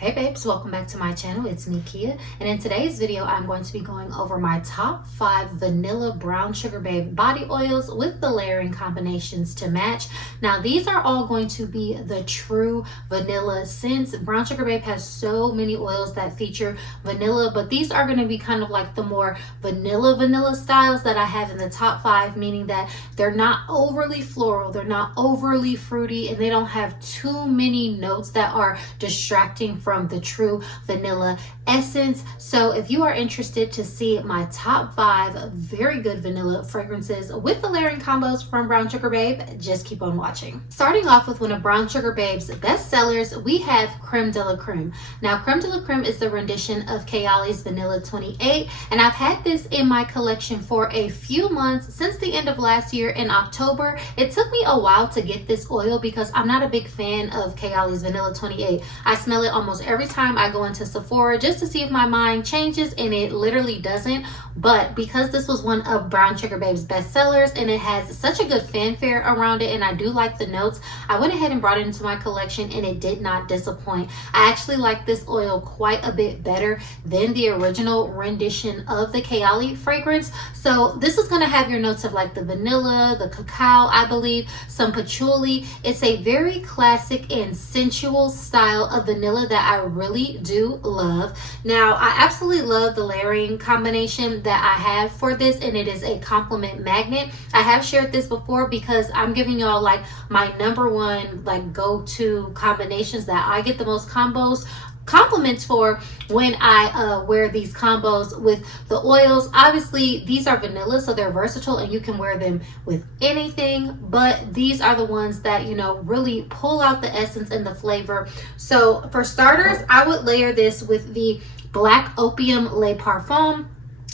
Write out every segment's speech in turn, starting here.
Hey babes, welcome back to my channel. It's me, Kiya, and in today's video I'm going to be going over my top 5 vanilla brown sugar babe body oils with the layering combinations to match. Now these are all going to be the true vanilla scents. Brown sugar babe has so many oils that feature vanilla, but these are going to be kind of like the more vanilla styles that I have in the top 5, meaning that they're not overly floral, they're not overly fruity, and they don't have too many notes that are distracting from the true vanilla essence. So if you are interested to see my top 5 very good vanilla fragrances with the layering combos from Brown Sugar Babe, just keep on watching. Starting off with one of Brown Sugar Babe's best sellers, we have Creme de la Creme. Now Creme de la Creme is the rendition of Kayali's Vanilla 28, and I've had this in my collection for a few months since the end of last year in October. It took me a while to get this oil because I'm not a big fan of Kayali's Vanilla 28. I smell it almost every time I go into Sephora just to see if my mind changes, and it literally doesn't. But because this was one of Brown Sugar Babe's best sellers and it has such a good fanfare around it, and I do like the notes, I went ahead and brought it into my collection and it did not disappoint. I actually like this oil quite a bit better than the original rendition of the Kayali fragrance. So this is going to have your notes of like the vanilla, the cacao, I believe, some patchouli. It's a very classic and sensual style of vanilla that I really do love. Now I absolutely love the layering combination that I have for this, and it is a compliment magnet. I have shared this before because I'm giving y'all like my number one like go-to combinations that I get the most compliments for when I wear these combos with the oils. Obviously these are vanilla, so they're versatile and you can wear them with anything, but these are the ones that, you know, really pull out the essence and the flavor. So for starters, I would layer this with the Black Opium Le Parfum.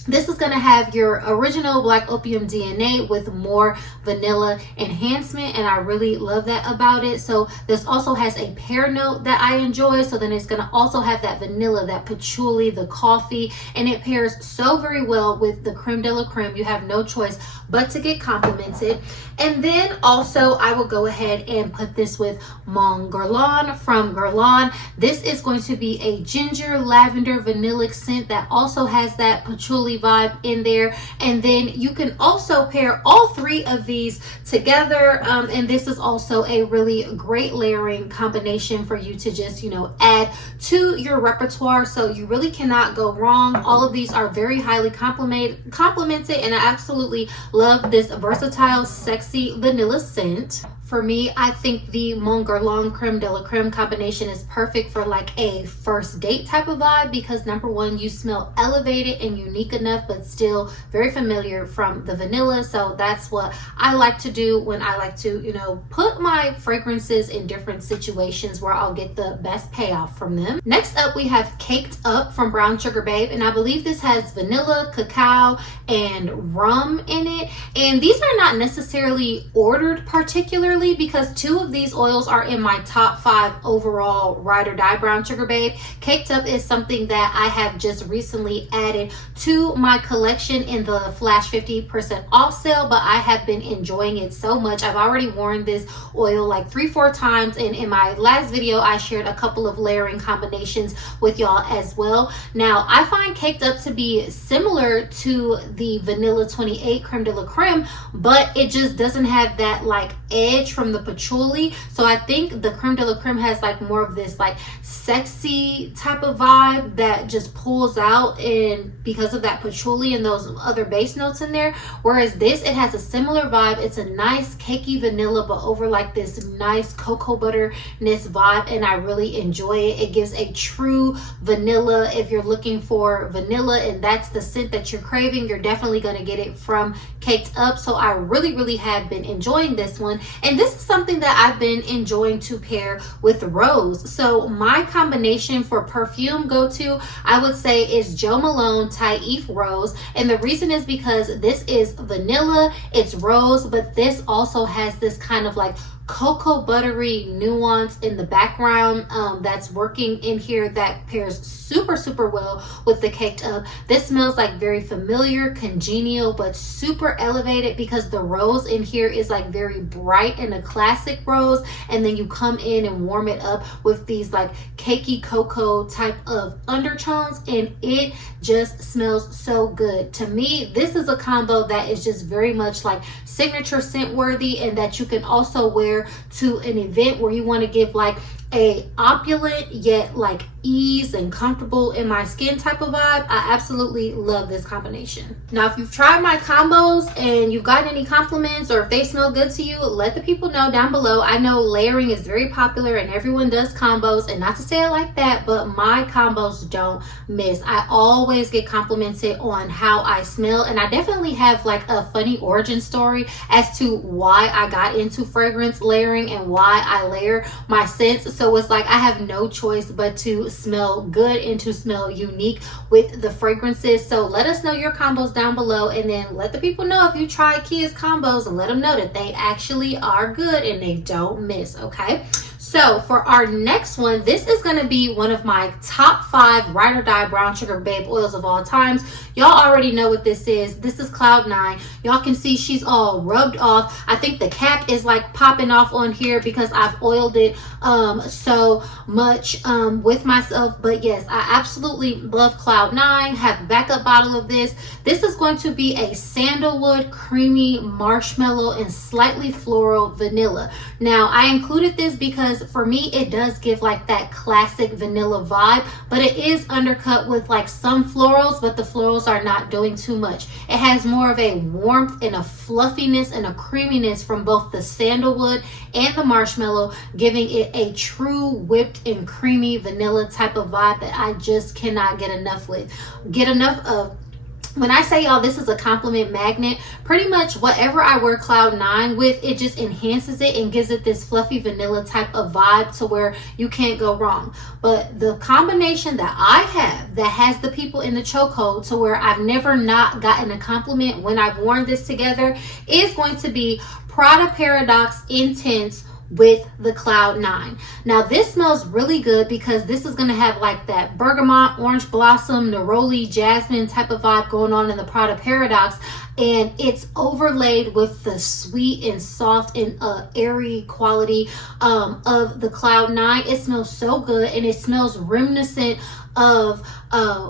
This is going to have your original Black Opium DNA with more vanilla enhancement, and I really love that about it. So this also has a pear note that I enjoy, so then it's going to also have that vanilla, that patchouli, the coffee, and it pairs so very well with the Creme de la Creme. You have no choice but to get complimented. And then also I will go ahead and put this with Mon Guerlain from Guerlain. This is going to be a ginger lavender vanillic scent that also has that patchouli vibe in there. And then you can also pair all 3 of these together, and this is also a really great layering combination for you to just, you know, add to your repertoire. So you really cannot go wrong. All of these are very highly complimented, and I absolutely love this versatile, sexy vanilla scent. For me, I think the Mon Guerlain Creme de la Creme combination is perfect for like a first date type of vibe because number one, you smell elevated and unique enough, but still very familiar from the vanilla. So that's what I like to do when I like to, you know, put my fragrances in different situations where I'll get the best payoff from them. Next up, we have Caked Up from Brown Sugar Babe, and I believe this has vanilla, cacao, and rum in it. And these are not necessarily ordered particularly because 2 of these oils are in my top 5 overall ride or die Brown Sugar Babe. Caked Up is something that I have just recently added to my collection in the flash 50% off sale, but I have been enjoying it so much. I've already worn this oil like 3-4 times, and in my last video I shared a couple of layering combinations with y'all as well. Now I find Caked Up to be similar to the Vanilla 28 Creme de la Creme, but it just doesn't have that like edge from the patchouli. So I think the Creme de la Creme has like more of this like sexy type of vibe that just pulls out, and because of that patchouli and those other base notes in there, whereas this, it has a similar vibe. It's a nice cakey vanilla but over like this nice cocoa butterness vibe, and I really enjoy it. It gives a true vanilla. If you're looking for vanilla and that's the scent that you're craving, you're definitely going to get it from Caked Up. So I really have been enjoying this one, and this is something that I've been enjoying to pair with rose. So my combination for perfume go-to, I would say, is Jo Malone Taif Rose, and the reason is because this is vanilla, it's rose, but this also has this kind of like cocoa buttery nuance in the background that's working in here that pairs super well with the Caked Up. This smells like very familiar, congenial, but super elevated because the rose in here is like very bright and a classic rose, and then you come in and warm it up with these like cakey cocoa type of undertones, and it just smells so good. To me, this is a combo that is just very much like signature scent worthy, and that you can also wear to an event where you want to give like a opulent yet like ease and comfortable in my skin type of vibe. I absolutely love this combination. Now, if you've tried my combos and you've gotten any compliments, or if they smell good to you, let the people know down below. I know layering is very popular and everyone does combos, and not to say it like that, but my combos don't miss. I always get complimented on how I smell, and I definitely have like a funny origin story as to why I got into fragrance layering and why I layer my scents. So it's like I have no choice but to smell good and to smell unique with the fragrances. So let us know your combos down below, and then let the people know if you tried Kiya's combos, and let them know that they actually are good and they don't miss. Okay, so for our next one, this is going to be one of my top 5 ride or die brown sugar babe oils of all times. Y'all already know what this is. This is Cloud 9. Y'all can see she's all rubbed off. I think the cap is like popping off on here because I've oiled it so much with myself. But yes, I absolutely love Cloud 9. Have a backup bottle of this. This is going to be a sandalwood, creamy, marshmallow, and slightly floral vanilla. Now, I included this because for me, it does give like that classic vanilla vibe, but it is undercut with like some florals, but the florals are not doing too much. It has more of a warmth and a fluffiness and a creaminess from both the sandalwood and the marshmallow, giving it a true whipped and creamy vanilla type of vibe that I just cannot get enough of. When I say y'all, this is a compliment magnet. Pretty much whatever I wear Cloud 9 with, it just enhances it and gives it this fluffy vanilla type of vibe to where you can't go wrong. But the combination that I have that has the people in the chokehold to where I've never not gotten a compliment when I've worn this together is going to be Prada Paradox Intense with the Cloud 9. Now, this smells really good because this is going to have like that bergamot, orange blossom, neroli, jasmine type of vibe going on in the Prada Paradox, and it's overlaid with the sweet and soft and airy quality of the Cloud 9. It smells so good, and it smells reminiscent of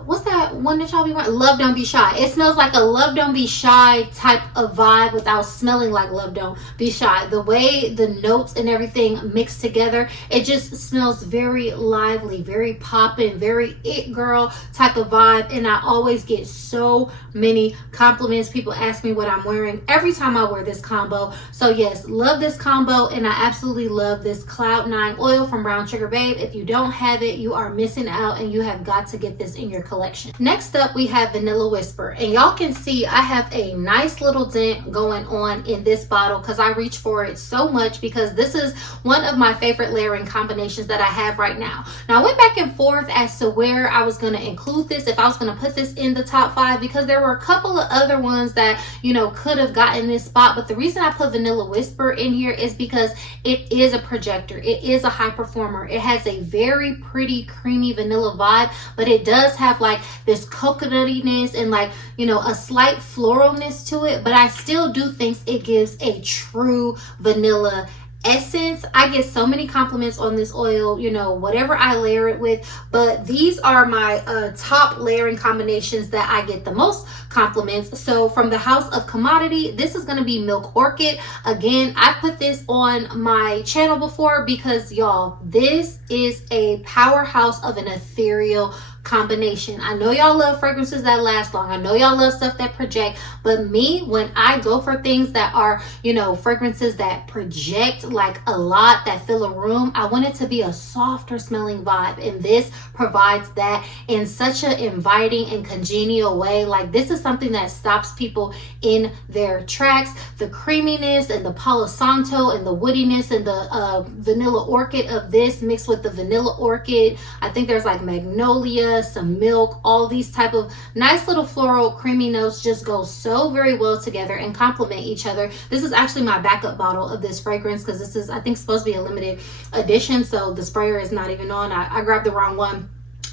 what's that one that y'all be wearing? Love Don't Be Shy. It smells like a Love Don't Be Shy type of vibe without smelling like Love Don't Be Shy. The way the notes and everything mix together, it just smells very lively, very poppin', very it girl type of vibe, and I always get so many compliments. People ask me what I'm wearing every time I wear this combo. So yes, love this combo, and I absolutely love this Cloud 9 oil from Brown Sugar Babe. If you don't have it, you are missing out, and you have got to get this in your collection. Next up, we have Vanilla Whisper, and y'all can see I have a nice little dent going on in this bottle because I reach for it so much because this is one of my favorite layering combinations that I have right now. Now, I went back and forth as to where I was going to include this, if I was going to put this in the top 5, because there were a couple of other ones that, you know, could have gotten this spot. But the reason I put Vanilla Whisper in here is because it is a projector. It is a high performer. It has a very pretty creamy vanilla vibe, but it does have like this coconuttiness and like, you know, a slight floralness to it, but I still do think it gives a true vanilla essence. I get so many compliments on this oil, you know, whatever I layer it with, but these are my top layering combinations that I get the most compliments. So from the House of Commodity, this is going to be Milk Orchid. Again, I put this on my channel before because y'all, this is a powerhouse of an ethereal combination. I know y'all love fragrances that last long. I know y'all love stuff that project, but me, when I go for things that are, you know, fragrances that project like a lot, that fill a room, I want it to be a softer smelling vibe, and this provides that in such an inviting and congenial way. Like, this is something that stops people in their tracks. The creaminess and the Palo Santo and the woodiness and the vanilla orchid of this mixed with the vanilla orchid. I think there's like magnolia, some milk, all these type of nice little floral creamy notes just go so very well together and complement each other. This is actually my backup bottle of this fragrance because this is, I think, supposed to be a limited edition, so the sprayer is not even on. I grabbed the wrong one.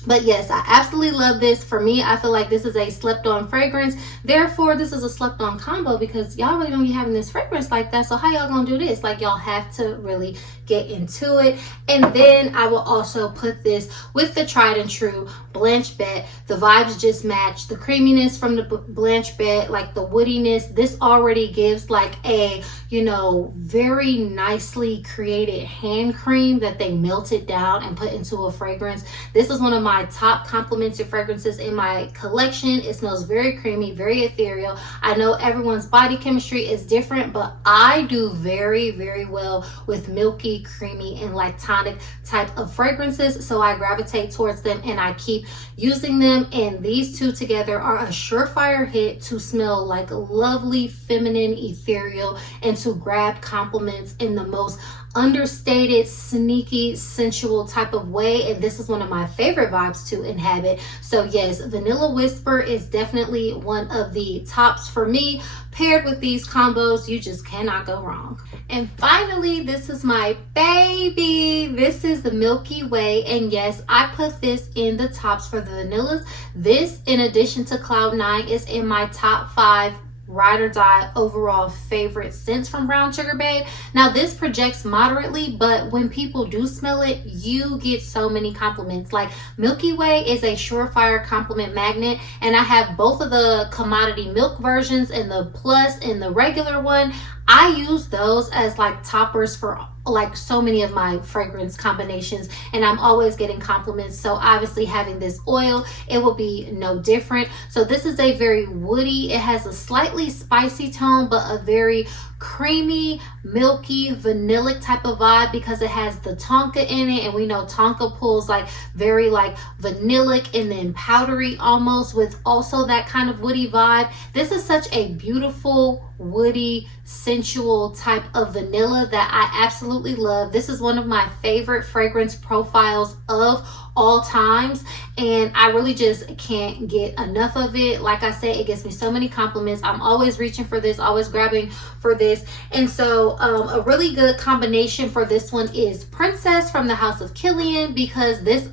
But yes, I absolutely love this. For me, I feel like this is a slept on fragrance. Therefore, this is a slept on combo because y'all really don't be having this fragrance like that. So how y'all gonna do this? Like, y'all have to really get into it. And then I will also put this with the tried and true Blanche Bet. The vibes just match. The creaminess from the Blanche Bet, like the woodiness, this already gives like a, you know, very nicely created hand cream that they melted down and put into a fragrance. This is one of my top complimented fragrances in my collection. It smells very creamy, very ethereal. I know everyone's body chemistry is different, but I do very, very well with milky, creamy, and lactonic type of fragrances, so I gravitate towards them and I keep using them. And these two together are a surefire hit to smell like lovely, feminine, ethereal, and to grab compliments in the most understated, sneaky, sensual type of way. And this is one of my favorite vibes to inhabit. So yes, Vanilla Whisper is definitely one of the tops for me. Paired with these combos, you just cannot go wrong. And finally, this is my baby. This is the Milky Way, and yes, I put this in the tops for the vanillas. This, in addition to Cloud 9, is in my top 5 ride or die overall favorite scents from Brown Sugar Babe. Now this projects moderately, but when people do smell it, you get so many compliments. Like, Milky Way is a surefire compliment magnet, and I have both of the commodity milk versions and the plus and the regular one. I use those as like toppers for like so many of my fragrance combinations, and I'm always getting compliments. So obviously having this oil, it will be no different. So this is a very woody, it has a slightly spicy tone, but a very creamy, milky, vanillic type of vibe because it has the tonka in it, and we know tonka pulls like very like vanillic and then powdery almost, with also that kind of woody vibe. This is such a beautiful, woody, sensual type of vanilla that I absolutely love. This is one of my favorite fragrance profiles of all times, and I really just can't get enough of it. Like I said, it gets me so many compliments. I'm always reaching for this, always grabbing for this. And so a really good combination for this one is Princess from the House of Killian, because this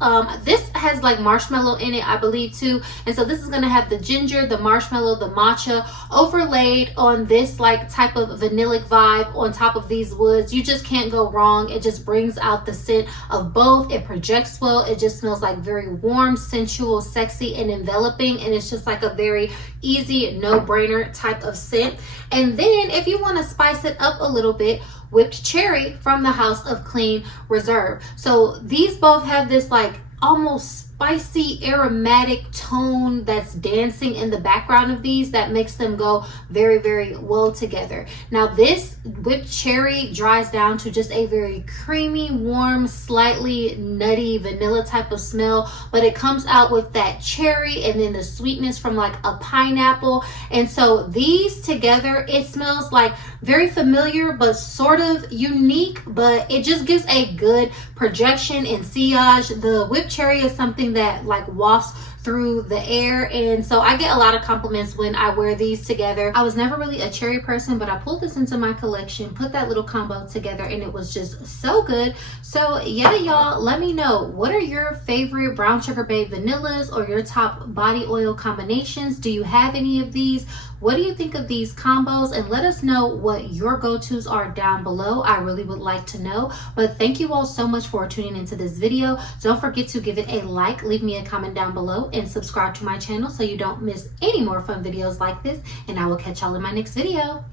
has like marshmallow in it, I believe, too. And so this is going to have the ginger, the marshmallow, the matcha overlaid on this like type of vanillic vibe on top of these woods. You just can't go wrong. It just brings out the scent of both. It projects well. It just smells like very warm, sensual, sexy, and enveloping, and it's just like a very easy, no-brainer type of scent. And then if you want to spice it up a little bit, Whipped Cherry from the House of Clean Reserve. So these both have this like almost spicy aromatic tone that's dancing in the background of these that makes them go very, very well together. Now this Whipped Cherry dries down to just a very creamy, warm, slightly nutty vanilla type of smell, but it comes out with that cherry and then the sweetness from like a pineapple. And so these together, it smells like very familiar but sort of unique, but it just gives a good projection and sillage. The Whipped Cherry is something that like wafts through the air, and so I get a lot of compliments when I wear these together. I was never really a cherry person, but I pulled this into my collection, put that little combo together, and it was just so good. So yeah, y'all, let me know, what are your favorite Brown Sugar Babe vanillas or your top body oil combinations? Do you have any of these? What do you think of these combos? And let us know what your go-tos are down below. I really would like to know. But thank you all so much for tuning into this video. Don't forget to give it a like, leave me a comment down below, and subscribe to my channel so you don't miss any more fun videos like this. And I will catch y'all in my next video.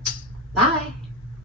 Bye.